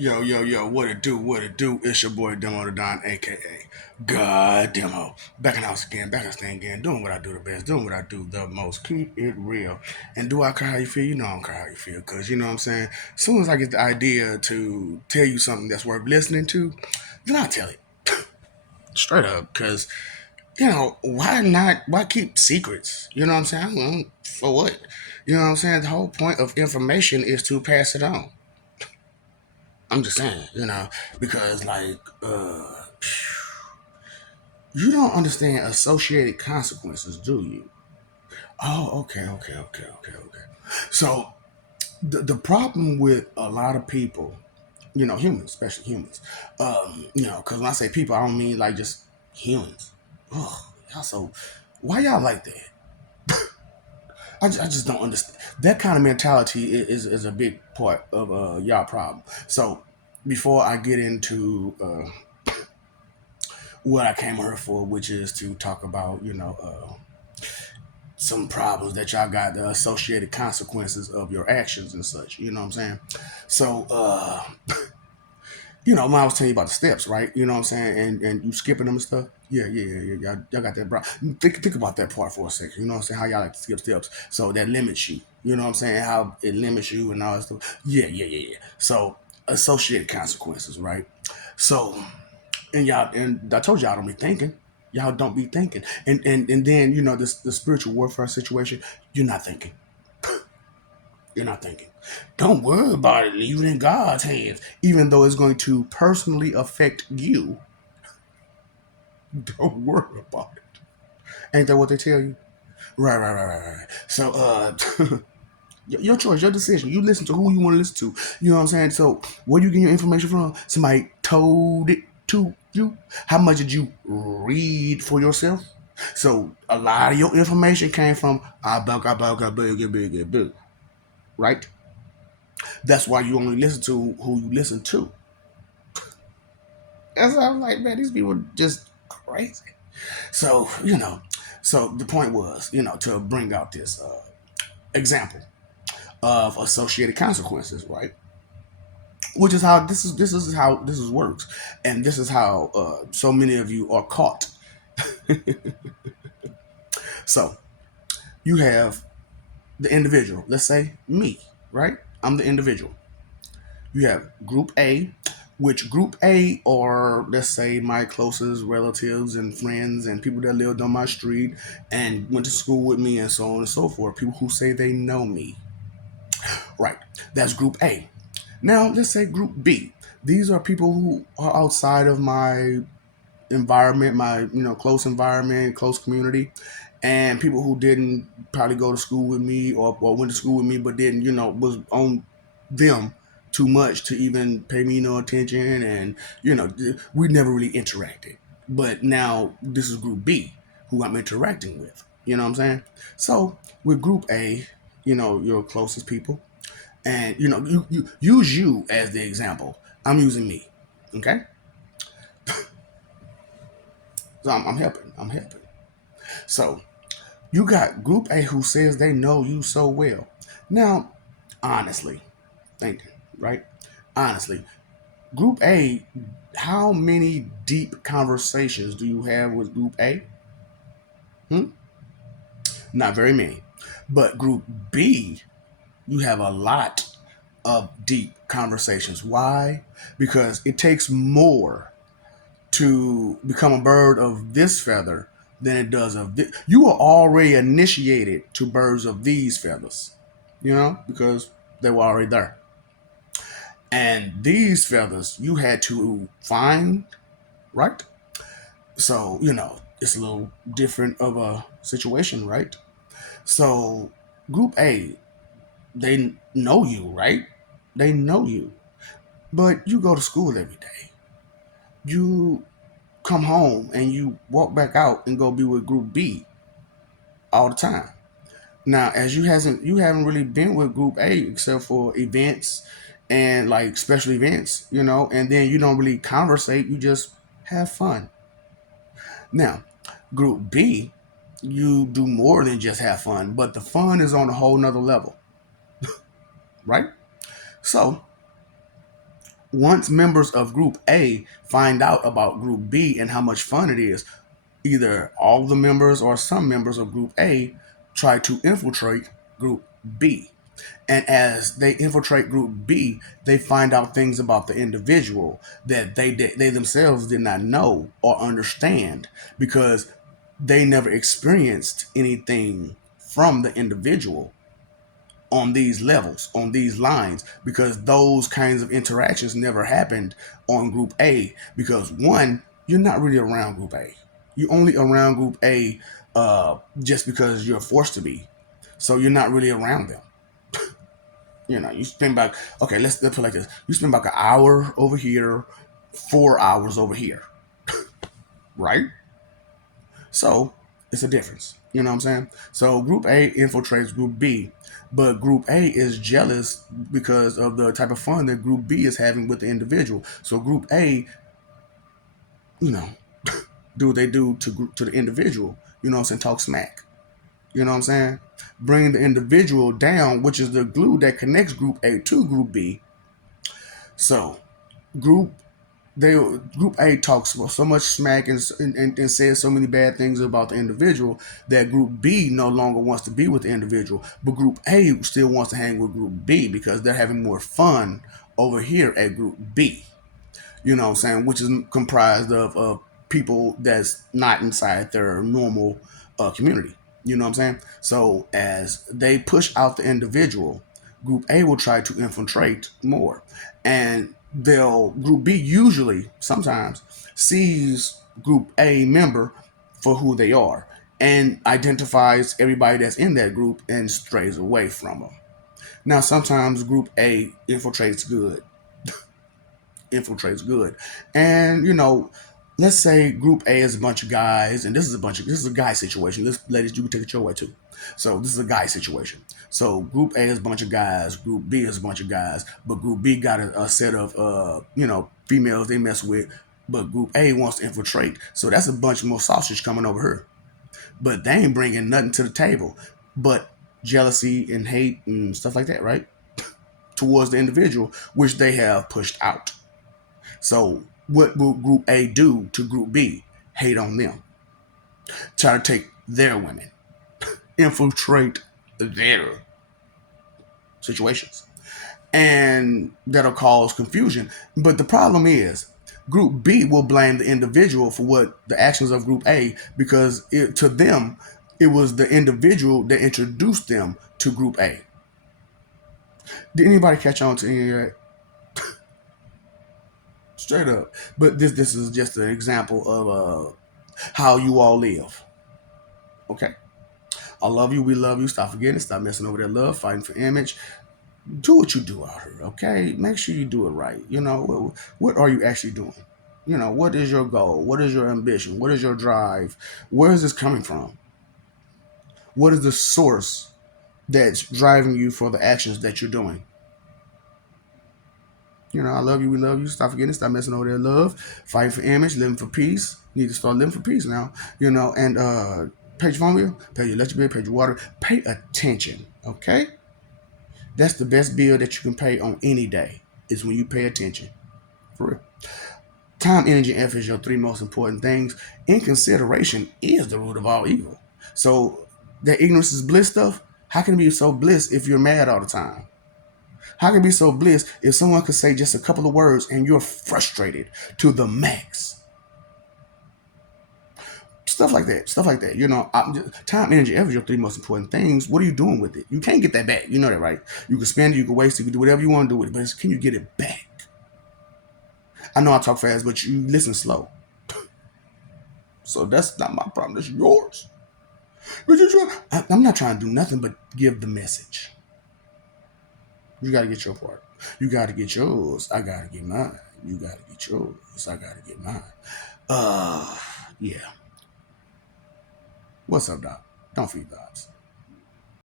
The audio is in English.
Yo, yo, yo, what it do, what it do? It's your boy Demo the Don, aka God Demo. Back in the house again, back in the thing again, doing what I do the best, doing what I do the most. Keep it real. And do I care how you feel? You know I don't care how you feel, because you know what I'm saying? As soon as I get the idea to tell you something that's worth listening to, then I'll tell it. Straight up, because, why not? Why keep secrets? You know what I'm saying? For what? You know what I'm saying? The whole point of information is to pass it on. I'm just saying, because you don't understand associated consequences, do you? Oh, okay, okay, okay, okay, okay. So the problem with a lot of people, humans, especially humans, because when I say people, I don't mean like just humans. Oh, y'all so why y'all like that? I just don't understand. That kind of mentality is a big part of y'all problem. So before I get into what I came here for, which is to talk about, some problems that y'all got, the associated consequences of your actions and such. You know what I'm saying? So, when I was telling you about the steps, right? You know what I'm saying? And you skipping them and stuff. Yeah, yeah, yeah, yeah. Y'all got that, bro. Think about that part for a second. You know what I'm saying? How y'all like to skip steps. So that limits you. You know what I'm saying? How it limits you and all that stuff. Yeah, yeah, yeah, yeah. So associated consequences, right? So and I told y'all don't be thinking. Y'all don't be thinking. And then, this the spiritual warfare situation, you're not thinking. You're not thinking. Don't worry about it. Leave it in God's hands. Even though it's going to personally affect you, don't worry about it. Ain't that what they tell you? Right, right, right, right, right. So, your choice, your decision. You listen to who you want to listen to. You know what I'm saying? So, where you get your information from? Somebody told it to you? How much did you read for yourself? So, a lot of your information came from right? That's why you only listen to who you listen to. And so I'm like, man, these people are just crazy. So, so the point was, to bring out this example of associated consequences, right? Which is how this is how this is works, and this is how so many of you are caught. So you have the individual. Let's say me, right? I'm the individual. You have Group A, which Group A are, let's say, my closest relatives and friends and people that lived on my street and went to school with me and so on and so forth. People who say they know me. Right. That's Group A. Now, let's say Group B. These are people who are outside of my environment, my close environment, close community, and people who didn't probably go to school with me or went to school with me, but didn't was on them too much to even pay me no attention, and we never really interacted. But now this is Group B, who I'm interacting with. You know what I'm saying? So with Group A, your closest people, and you use you as the example. I'm using me. Okay, so I'm helping. I'm helping. So you got Group A who says they know you so well. Now, honestly, thinking, right? Honestly, Group A, how many deep conversations do you have with Group A? Hmm? Not very many. But Group B, you have a lot of deep conversations. Why? Because it takes more to become a bird of this feather than it does of this. You are already initiated to birds of these feathers, because they were already there. And these feathers you had to find, right? So, it's a little different of a situation, right? So, Group A, they know you, right? They know you. But you go to school every day. You come home and you walk back out and go be with Group B all the time. Now, as you haven't really been with Group A except for events and like special events, and then you don't really conversate. You just have fun. Now, Group B, you do more than just have fun, but the fun is on a whole nother level, right? So Once members of Group A find out about Group B and how much fun it is, either all the members or some members of Group A try to infiltrate Group B. And as they infiltrate Group B, they find out things about the individual that they themselves did not know or understand because they never experienced anything from the individual on these levels, on these lines, because those kinds of interactions never happened on Group A. Because one, you're not really around Group A. You're only around Group A just because you're forced to be. So you're not really around them. You spend about, okay, let's put it like this. You spend about an hour over here, 4 hours over here, right? So it's a difference. You know what I'm saying? So Group A infiltrates Group B, but Group A is jealous because of the type of fun that Group B is having with the individual. So Group A, you know, do what they do to the individual. You know what I'm saying? Talk smack. You know what I'm saying? Bring the individual down, which is the glue that connects Group A to Group B. So Group they Group A talks so much smack and says so many bad things about the individual that Group B no longer wants to be with the individual, but Group A still wants to hang with Group B because they're having more fun over here at Group B. You know what I'm saying? Which is comprised of people that's not inside their normal community. You know what I'm saying? So as they push out the individual, Group A will try to infiltrate more, and they'll Group B usually sometimes sees Group A member for who they are and identifies everybody that's in that group and strays away from them. Now sometimes Group A infiltrates good. And let's say Group A is a bunch of guys, and this is a guy situation. This, ladies, you can take it your way too. So this is a guy situation. So Group A is a bunch of guys, Group B is a bunch of guys, but Group B got a set of females they mess with, but Group A wants to infiltrate. So that's a bunch more sausage coming over here. But they ain't bringing nothing to the table, but jealousy and hate and stuff like that, right? Towards the individual, which they have pushed out. So what will Group A do to Group B? Hate on them. Try to take their women. Infiltrate their situations. And that'll cause confusion. But the problem is, Group B will blame the individual for what the actions of Group A because to them, it was the individual that introduced them to Group A. Did anybody catch on to any of that? Straight up. But this is just an example of how you all live. Okay. I love you. We love you. Stop forgetting. Stop messing over that love. Fighting for image. Do what you do out here. Okay. Make sure you do it right. What are you actually doing? What is your goal? What is your ambition? What is your drive? Where is this coming from? What is the source that's driving you for the actions that you're doing? I love you. We love you. Stop forgetting. Stop messing over that love. Fight for image. Living for peace. Need to start living for peace now. And pay your phone bill. Pay your electric bill. Pay your water. Pay attention. Okay. That's the best bill that you can pay on any day. Is when you pay attention. For real. Time, energy, and effort is your three most important things. Inconsideration is the root of all evil. So that ignorance is bliss stuff. How can it be so bliss if you're mad all the time? How can it be so bliss if someone could say just a couple of words and you're frustrated to the max? Stuff like that. Stuff like that. Time, energy, effort, your three most important things. What are you doing with it? You can't get that back. You know that, right? You can spend it, you can waste it, you can do whatever you want to do with it, but can you get it back? I know I talk fast, but you listen slow. So that's not my problem. That's yours. I'm not trying to do nothing but give the message. You got to get your part. You got to get yours. I got to get mine. You got to get yours. I got to get mine. Yeah. What's up, Doc? Don't feed vibes.